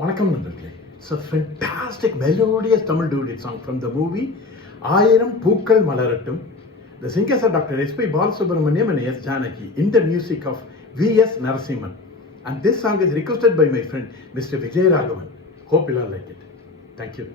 வணக்கம் நண்பர்களே. It's a fantastic melodious Tamil duet song from the movie ஆயிரம் பூக்கள் மலரட்டும். The singers are Dr. S.P. Balasubramaniam and S. Janaki in the music of V.S. Narasimhan. And this song is requested by my friend Mr. Vijay Raghavan. Hope you all like it. Thank you.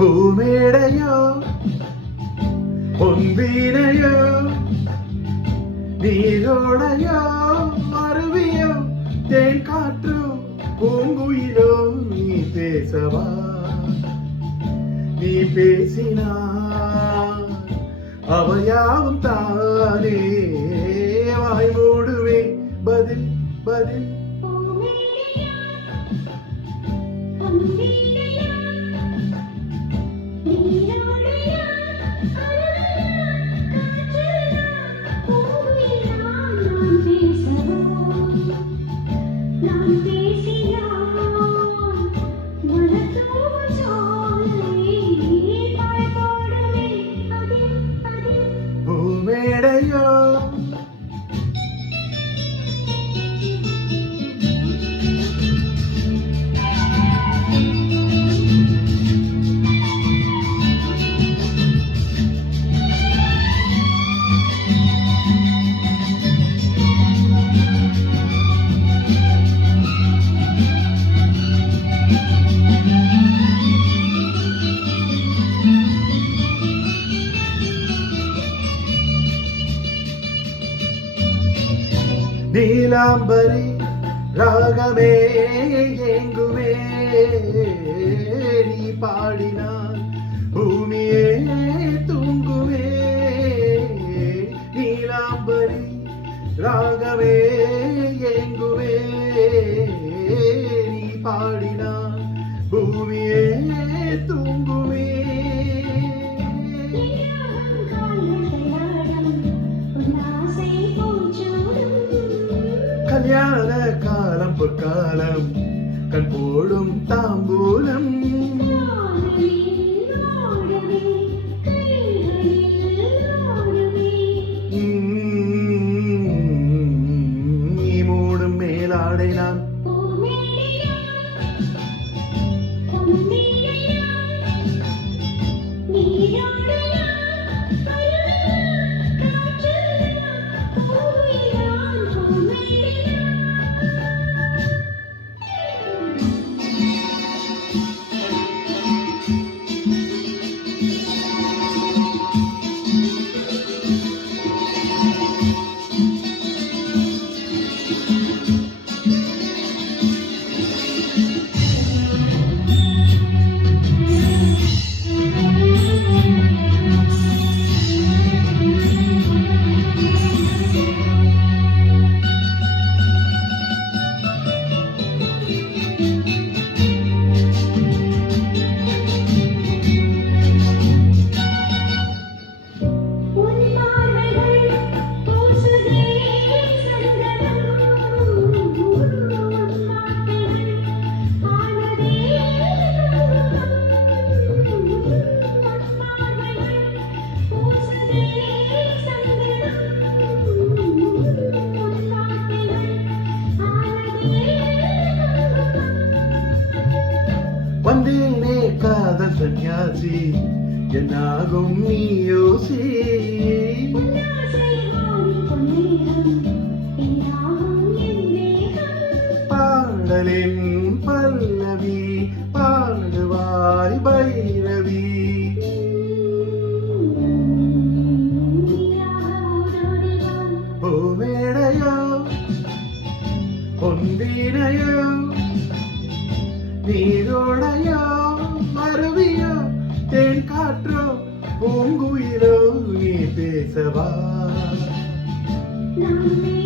பூமேடையோ பொன்வீணையோ நீரோடையோ அருவியோ தேன் காற்றோ பூங்குயிலோ நீ பேசவா, நீ பேசினா அவையாவும் தானே வாய் மூடுவே பதில் பதில். பூமேடையோ நீலாம்பரி ராகமே ஏங்குமே, நீ பாடினான் பூமியே தூங்குமே. நீலாம்பரி ராகமே ஏங்குமே, நீ பாடினான் பூமியே தூங்குமே. கல்யாண காலம் பொற்காலம் கண் போடும் தாம்பூலம், நீ மூடும் மேலாடை நான் வந்தேனே காதல் சன்னியாசி, என்னாகும் நீ யோசி. பாடலின் பல்லவி பாடுவாய் பைரவி. வீணையோ நீரோடையோ மருவியோ தேன் காற்றோ பூங்குயிலோ நீ பேசவா நாம்